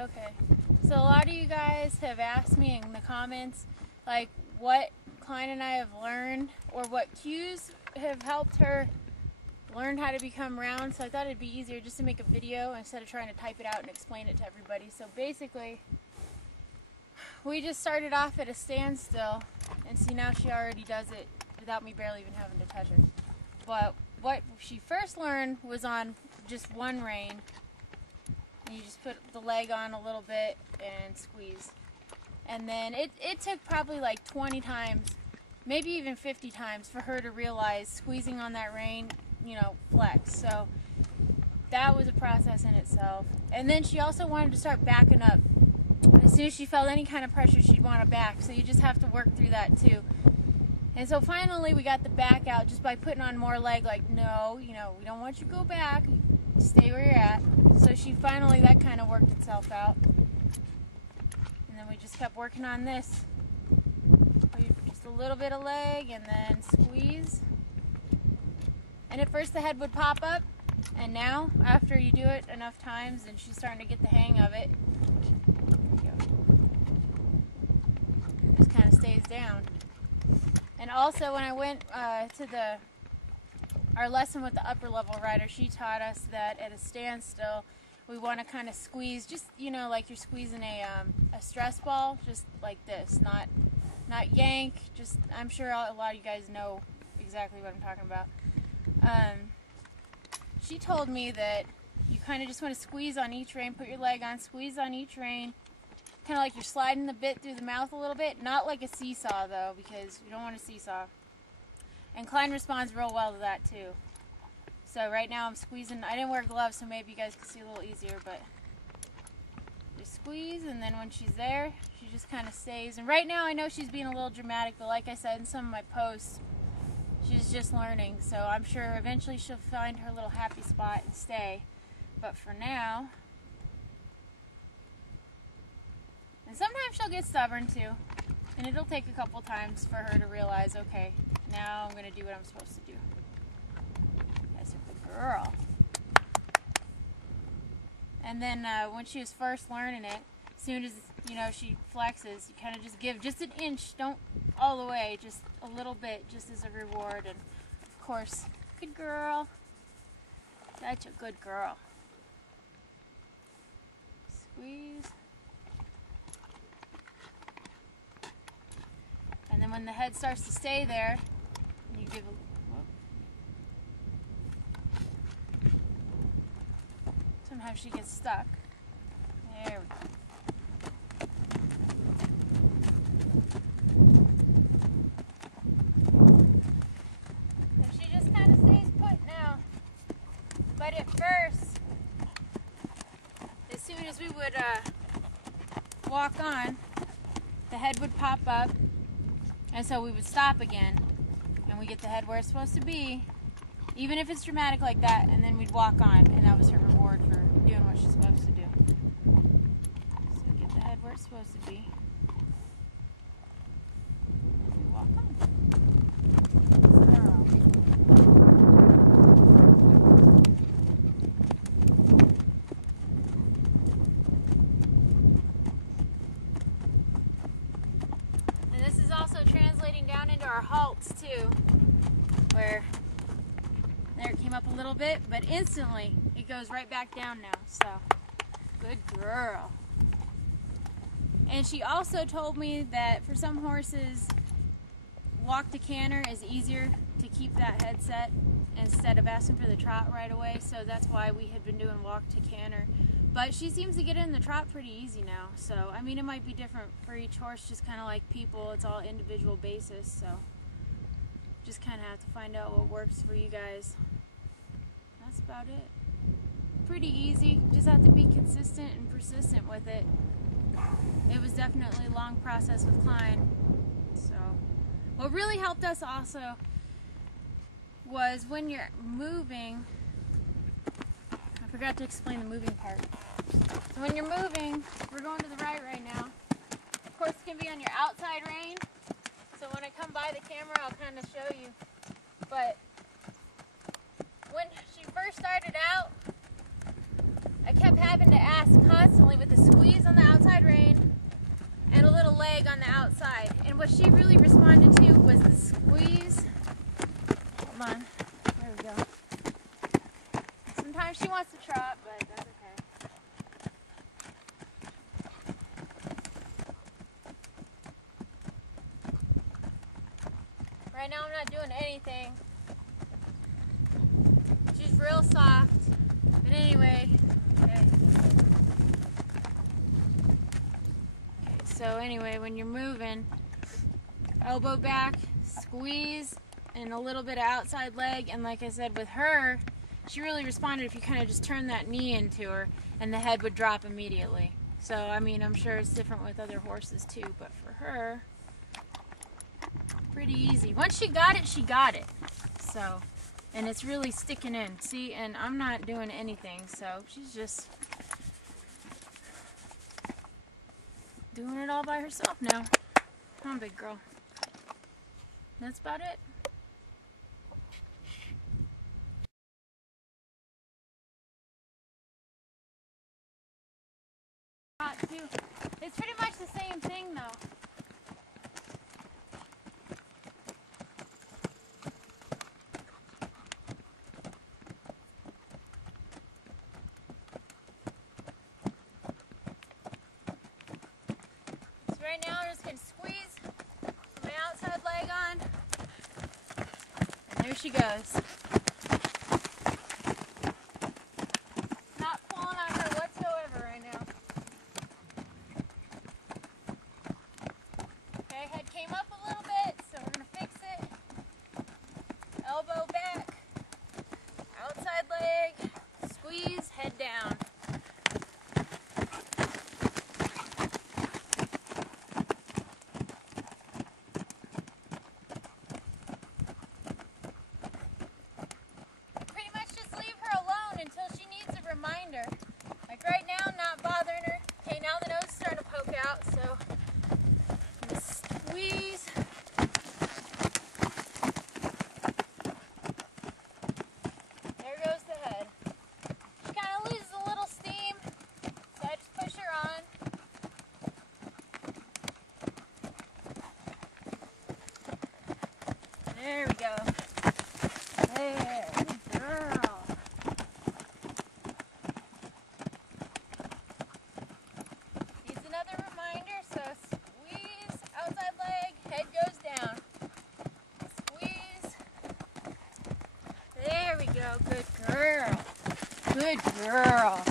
Okay. So a lot of you guys have asked me in the comments, like, what Klein and I have learned, or what cues have helped her learn how to become round. So I thought it'd be easier just to make a video instead of trying to type it out and explain it to everybody. So basically, we just started off at a standstill, and see, now she already does it without me barely even having to touch her. But what she first learned was on just one rein. You just put the leg on a little bit and squeeze. And then it took probably like 20 times, maybe even 50 times for her to realize squeezing on that rein, you know, flex. So that was a process in itself. And then she also wanted to start backing up. As soon as she felt any kind of pressure, she'd want to back. So you just have to work through that too. And so finally we got the back out just by putting on more leg, like, no, you know, we don't want you to go back. Stay where you're at. So she finally, that kind of worked itself out. And then we just kept working on this. Just a little bit of leg and then squeeze. And at first the head would pop up, and now after you do it enough times and she's starting to get the hang of it, there you go. It just kind of stays down. And also when I went to our lesson with the upper level rider, she taught us that at a standstill we want to kind of squeeze, just, you know, like you're squeezing a stress ball, just like this, not yank. Just, I'm sure a lot of you guys know exactly what I'm talking about. She told me that you kind of just want to squeeze on each rein, put your leg on, squeeze on each rein, kind of like you're sliding the bit through the mouth a little bit, not like a seesaw though, because you don't want to seesaw. And Klein responds real well to that too. So right now I'm squeezing. I didn't wear gloves, so maybe you guys can see a little easier, but just squeeze, and then when she's there, she just kind of stays. And right now I know she's being a little dramatic, but like I said in some of my posts, she's just learning. So I'm sure eventually she'll find her little happy spot and stay. But for now, and sometimes she'll get stubborn too, and it'll take a couple times for her to realize, okay, now I'm going to do what I'm supposed to do. That's a good girl. And then when she was first learning it, as soon as, you know, she flexes, you kind of just give just an inch, don't all the way, just a little bit, just as a reward. And of course, good girl. Such a good girl. Squeeze. And then when the head starts to stay there, you give a, whoop. Sometimes she gets stuck. There we go. So she just kind of stays put now. But at first, as soon as we would walk on, the head would pop up. And so we would stop again, and we get the head where it's supposed to be, even if it's dramatic like that, and then we'd walk on, and that was her reward for doing what she's supposed to do. So get the head where it's supposed to be, and we walk on. Girl. Down into our halts too, where there it came up a little bit, but instantly it goes right back down now. So good girl. And she also told me that for some horses, walk to canter is easier to keep that head set instead of asking for the trot right away. So that's why we had been doing walk to canter. But she seems to get in the trot pretty easy now. So, I mean, it might be different for each horse, just kind of like people. It's all individual basis. So, just kind of have to find out what works for you guys. That's about it. Pretty easy. Just have to be consistent and persistent with it. It was definitely a long process with Klein. So, what really helped us also was when you're moving. I forgot to explain the moving part. So when you're moving, we're going to the right now. Of course, it can be on your outside rein. So when I come by the camera, I'll kind of show you. But when she first started out, I kept having to ask constantly with the squeeze leg on the outside. And what she really responded to was the squeeze. Hold on. There we go. Sometimes she wants to trot, but that's okay. Right now I'm not doing anything. She's real soft. But anyway, okay. So anyway, when you're moving, elbow back, squeeze, and a little bit of outside leg. And like I said, with her, she really responded if you kind of just turn that knee into her and the head would drop immediately. So, I mean, I'm sure it's different with other horses too, but for her, pretty easy. Once she got it, she got it. So, and it's really sticking in. See, and I'm not doing anything, so she's just doing it all by herself now. Come on, big girl. That's about it. It's pretty much the same thing though. So right now I'm just going to squeeze my outside leg on. And there she goes. Not pulling on her whatsoever right now. Okay, head came up a little bit, so we're going to fix it. Elbow back, outside leg, squeeze, head down. Pretty much just leave her alone until she needs a reminder. Like right now, I'm not bothering her. Okay, now the nose is starting to poke out, so squeeze. There goes the head. She kind of loses a little steam, so I just push her on. There we go. There, good girl. Needs another reminder, so squeeze, outside leg, head goes down. Squeeze. There we go, good girl. Good girl.